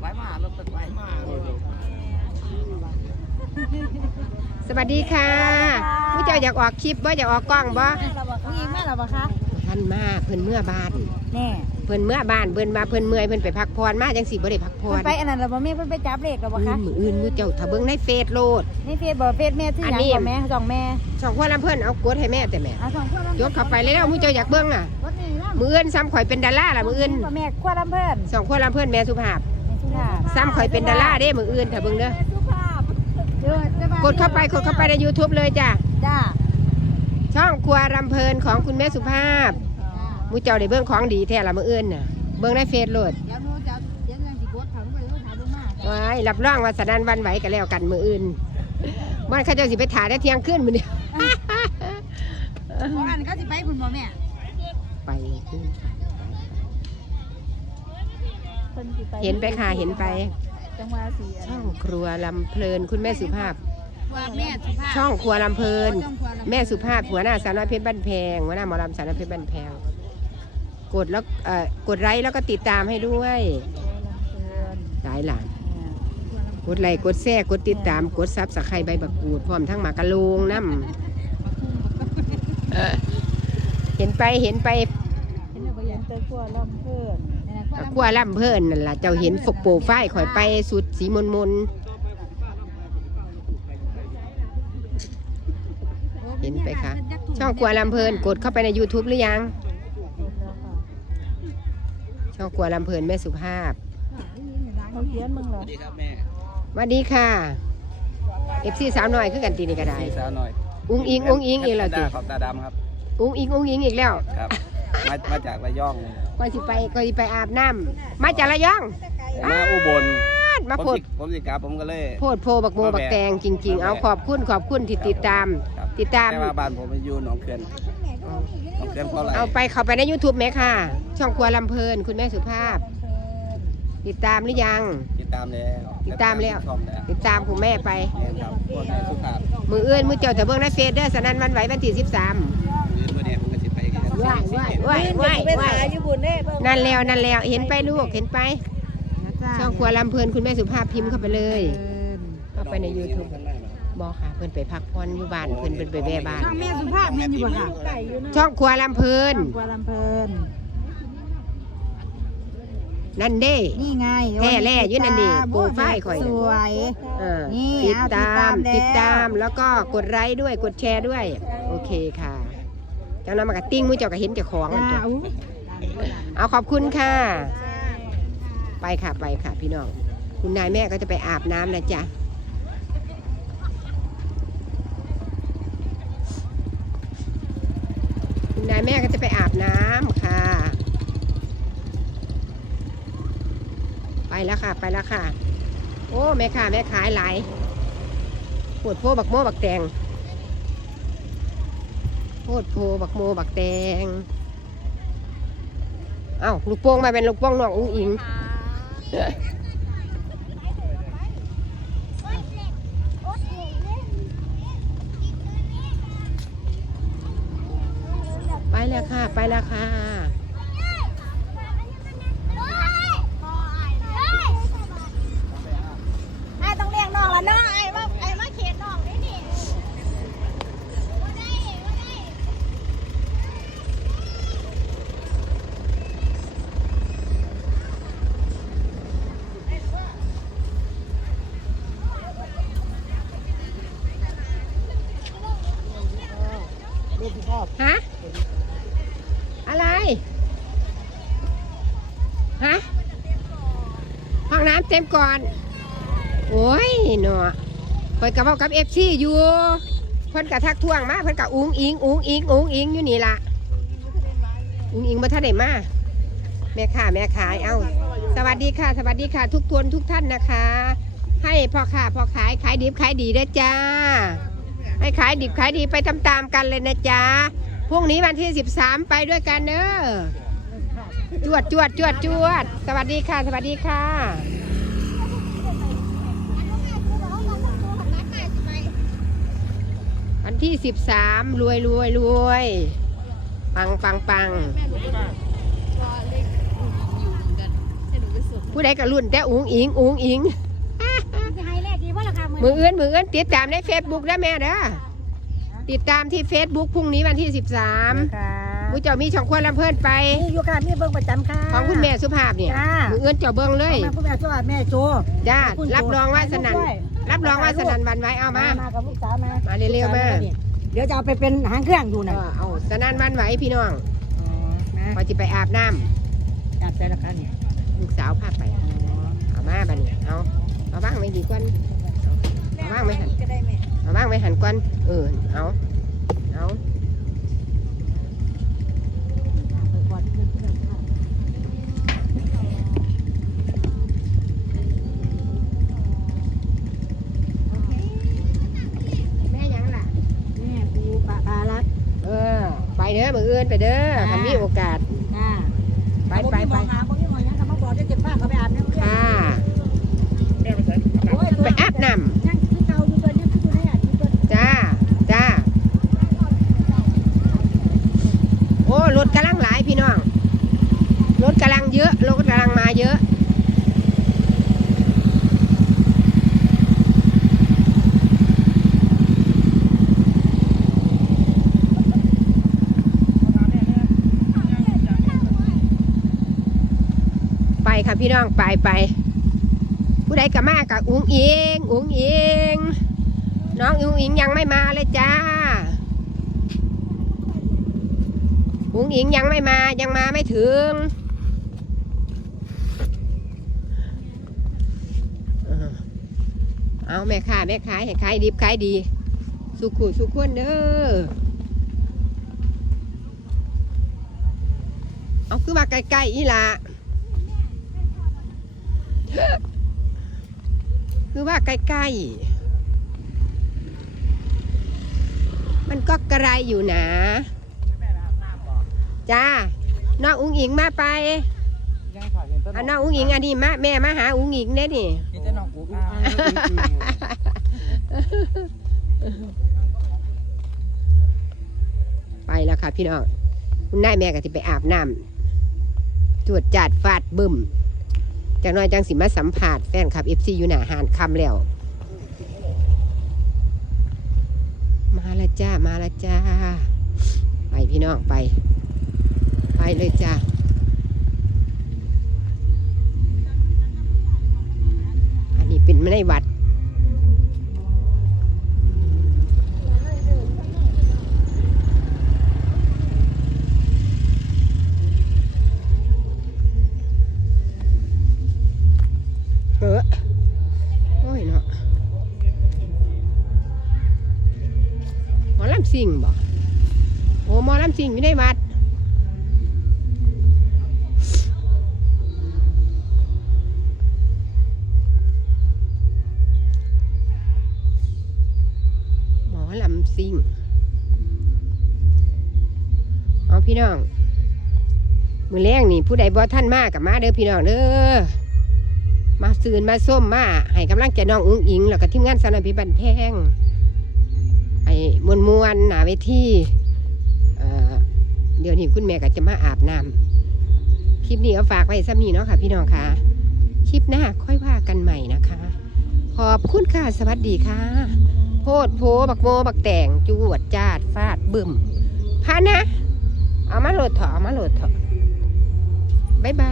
ไปมารถไปมาสวัสดีค่ะผู้เจ้าอยากออกคลิปบ่อยากออกกล้องบ่ผู้หญิงแม่เหรอปะคะท่านมาเพิ่นเมื่อบ้านแน่เพิ่นเมื่อบ้านเพิ่นมาเพิ่นเมื่อยเพิ่นไปพักผ่อนมาจังสิบ่ได้พักผ่อเพิ่นนไปอันนั้นเหราบ่แม่เพิ่นไปจับเลขเหรอปะอื่คะนมืออื่นผู้เจ้าถ้าเบิ่งในเฟซโลดนี่เฟซบ่เฟซแม่ที่หอัยันงนี้บ่แม่สองแม่ช่องพ่อลำเพิ่นเอากดให้แม่แต่แม่อะสองคนยกเข้าไปแล้วผู้เจ้าอยากเบิ่งอะรถนี่นะมืออื่นซ้ำข่อยเป็นดาราล่ะมืออื่นบ่แม่คว้าลำเพิ่นสองพ่อลำเพิ่นแม่สุภาพแม่สุภาพ ซ้ำข่อยเป็นดาราเด้มืออื่นถ้าเบิ่งเด้อสุภาพเด้อจะมกดเข้าไปกดเข้าไปใน YouTube เลยจ้ะจ้าช่องครัวรำเพลินของคุณแม่สุภาพมูเจ้าได้เบิ่งของดีแท้ละมืออื่นน่ะ เบิ่งในเฟซโลดเดี๋ยวหนูจะเดี๋ยวหนูสิกดเขาไปเลยถ่ายรูปมาว้ายรับรองว่าสนันหวันไหวกันแล้วกันมืออื่นบ้านเขาเจ้าสิไปถ่ายได้เที่ยงขึ้นมือนี้บ่อันเขาสิไปพุ่นบ่แม่ไปขึ้นเพิ่นสิไปเห็นไปค่ะเห็นไป จังหวะสีอันช่องครัวลำเพลินคุณแม่สุภาพ ว่าแม่สุภาพช่องครัวลำเพลินช่องครัวลำแม่สุภาพหัวหน้าสาวน้อยเพชรบ้านแพงหัวหน้าหมอลำสาวน้อยเพชรบ้านแพงกดแล้วเอ่อกดไลค์แล้วก็ติดตามให้ด้วยเพิ่นหลายหลานกดไลค์กดแชร์กดติดตามกดซับสไครใบบักกูดพร้อมทั้งหมากกะโลงน้ำเออเห็นไปเห็นไป เห็นบ่เห็นแต่ครัวลำเพิ่น นั่นน่ะกะขั้วล่ำเพิ่นนั่นล่ะเจ้าเห็นฟกโปรไฟล์ข่อยไปสุดสีมนมนๆเห็นไปค่ะ ช่องครัวลำเพลินกดเข้าไปใน YouTube หรือยัง ช่องครัวลำเพลินแม่สุภาพเขาเขียนมึงเหรอสวัสดีครับแม่สวัสดีค่ะเอฟซีสาวน้อยคือกันตีนี่ก็ได้พี่สาวหน่อย อุ้งอิงอุ้งอิงอีกแล้วติดาขอบตาดำครับ อุ้งอิงอุ้งอิงอีกแล้วครับ มามาจากระยองเลยก็สิไปก็สิไปอาบน้ำมาจากระยอง มาอุบลมาผมโพดสิผมสิกลับผมก็เลย โพดโพบักโมบักแตงจริง ๆ เอาขอบคุณขอบคุณที่ติดตาม ครับติดตาม แต่ว่าบ้านผมมันอยู่หนองเขื่อนหนองเขื่อนเพราะอะไรเอาไปเข้าไปใน YouTube ไหมค่ะ ช่องครัวลำเพลิน คุณแม่สุภาพ ติดตามหรือยัง ติดตามแล้วติดตามแล้วช่องแล้วติดตามคุณแม่ไปแม่นครับพวกแม่สุภาพมือเอื้อนมือเจ้าแต่เบิ่งในเฟซเด้อสนั่นวันไหววันที่13 ยืนตัวเดีย วผมก็สิไปกันว้ายว้ายว้ายว้ายว้ายนั่นแล้วนั่นแล้วเห็นไปลูกเห็นไปช่องครัวลำเพลินคุณแม่สุภาพพิมพ์เข้าไปเลย เข้าไปใน YouTube บอกค่ะเพิ่นไปพักผ่อนอยู่บ้านเพิ่นเพิ่นไปแว่บ้าน ช่องแม่สุภาพแม่นอยู่บ่ค่ะช่องครัวลำเพลินกลัวลำเพลินนั่นเด้ นี่ไงแท้แร่อยู่นั่นดิโปรไฟล์ข่อยสน่ะวย เออนี่ติดเอาติดตาตามมแล้ว ติดตามแล้วก็กดไลค์ด้วยกดแชร์ด้วย โอเคค่ะเจ้าน้ำมากระติ้งมือเจ้าก็เห็นเจ้าของนั่นจ้าตัวอู้เอาขอบคุณค่ะ ไปค่ะไปค่ะพี่น้อง คุณนายแม่ก็จะไปอาบน้ำนะจ๊ะคุณนายแม่ก็จะไปอาบน้ำค่ะ ไปแล้วค่ะไปแล้วค่ะ โอ้แม่ค่ะแม่ขายหลายโพดโพบักโมบักแตงโพดโพบักโมบักแตงเอ้าลูกโป่งมาเป็นลูกโป่งน้องอุ้งอิงไปแล้วค่ะ ไปแล้วค่ะ ฮะห้องน้ำเต็มก่อน โอ้ยหนอคอยกับเว้ากับเอฟซีอยู่เพิ่นกะทักท้วงมาเพิ่นกะอุ้งอิงอุ้งอิงอุ้งอิงอยู่นี่ล่ะอุ้งอิงมาท่านไหนมาแม่ค้าแม่ขายเอ้า สวัสดีค่ะ สวัสดีค่ะ ทุกทวนทุกท่านนะคะ ให้พ่อค้าพ่อขายขายดิบขายดีเด้อจ้า ให้ขายดิบขายดีไปตามๆกันเลยนะจ๊ะพรุ่งนี้วันที่ 13 ไปด้วยกันเนอะ จวดจวดจวดจวด สวัสดีค่ะ สวัสดีค่ะวันที่13รวยรวยรวยปังปังปังแม่หนูก็รอเลขอยู่เหมือนกันให้หนูไปผู้ใดก็รุ่นแต่อุ๋งอิงอุ๋งอิงจะให้เลขดีว่าราคามืมือเอื้อนมือเอื้อนติดตามในเฟซบุ๊กได้แม่เด้อติดตามที่เฟซบุ๊กพรุ่งนี้วันที่13ค่ะมู เจ้ามีช่องครัวลำเพิ่นไป นี่อยู่ค่ะมีเบิ้งประจำค่ะของคุณแม่สุภาพเนี่ยจ้ามือเอื้อนเจ้าเบิ่งเลยมาคุณแม่สวัสดีแม่โจจ้าคุณโจรับรองว่าสนั่นด้วยรับรองว่าสนั่นหวันไหว้เอามา มากับลูกสาวมามาเร็วๆมา เดี๋ยวจะเอาไปเป็นหางเครื่องอยู่เอน่ะอเอาสนั่นหวันไหว้พี่น้องอ๋อนะพอจะไปอาบน้ำจับใจละกันเนี่ยลูกสาวพาไป เอามาบัดนี้เอาเอาบ้างไม่ดีกว่าเอาบ้างไม่หันก็ได้แม่เอาบ้างไม่หันกวนเออเอาเอา ไปก่อนเพื่อนเพื่อนเข้า แม่ยังล่ะ แม่ปูปะปลาลัด เออ ไปเด้ อมืออื่นไปเด้อจ้าคันมีโอกาสจ้าไปไปไปบ่มีหมองหาบ่มีหมองหยังก็มาบอกได้เจ็บป้าเขาไปอาบน้ำเพื่อนค่ะโอ้ยไปอาบน้ยังที่เก่าอยู่ตัวยังที่อยู่ในอะอยู่ตัวำจ้า จ้า โอ้รถกำลังหลายพี่น้อง รถกำลังเยอะ รถกำลังมาเยอะ ไป ค่ะพี่น้องไปไปผู้ใดก็มากับอุ้งอิงอุ้งอิงน้องอุ้งอิงยังไม่มาเลยจ้าอุ้งอิงยังไม่มายังมาไม่ถึงเอาแม่ค้าแม่ขายให้ขายดิบขายดี สุขุสุขคนเด้อเอาคือว่าใกล้ๆอีหละ คือว่าใกล้ๆ มันก็กระไรอยู่นะ จ้า น้องอุ้งอิงมาไปอันน้องอุ้งอิงอันนี้มาแม่มาหาอุ้งอิงเด้นี่นี่จะน้องกูอ่างไปแล้วค่ะพี่น้องคุณนายแม่ก็สิไปอาบน้ำจวดจาดฟาดบึ้ม จากน้อยจังสิมาสัมผัสแฟนคลับเอฟซีอยู่หนาหานคำแล้ว มาละจ้า มาละจ้า ไปพี่น้องไป ไปเลยจ้าอันนี้เป็นไม่ได้วัด โอ้หมอลำซิงอยู่ในวัดหมอลำซิงเอาพี่น้อง มือแรงนี่ผู้ใดบ่ท่านมากกับมาเด้อพี่น้องเด้อมาซืนมาส้มมาให้กำลังใจน้องอุ้งอิงแล้วก็ทีมงานสาวนันพิบันแพงให้มวนมวนหนาเวที เดี๋ยวนี้คุณแม่ก็จะมาอาบน้ำคลิปนี้เอาฝากไว้ซ้ำนี้เนาะค่ะ พี่น้องค่ะ คลิปหน้าค่อยว่ากันใหม่นะคะ ขอบคุณค่ะ สวัสดีค่ะ โพดโพบักโมบักแต่งจวดจาดฟาดบึมพานะ เอามาโหลดเถอะเอามาโหลดเถอะบ๊ายบาย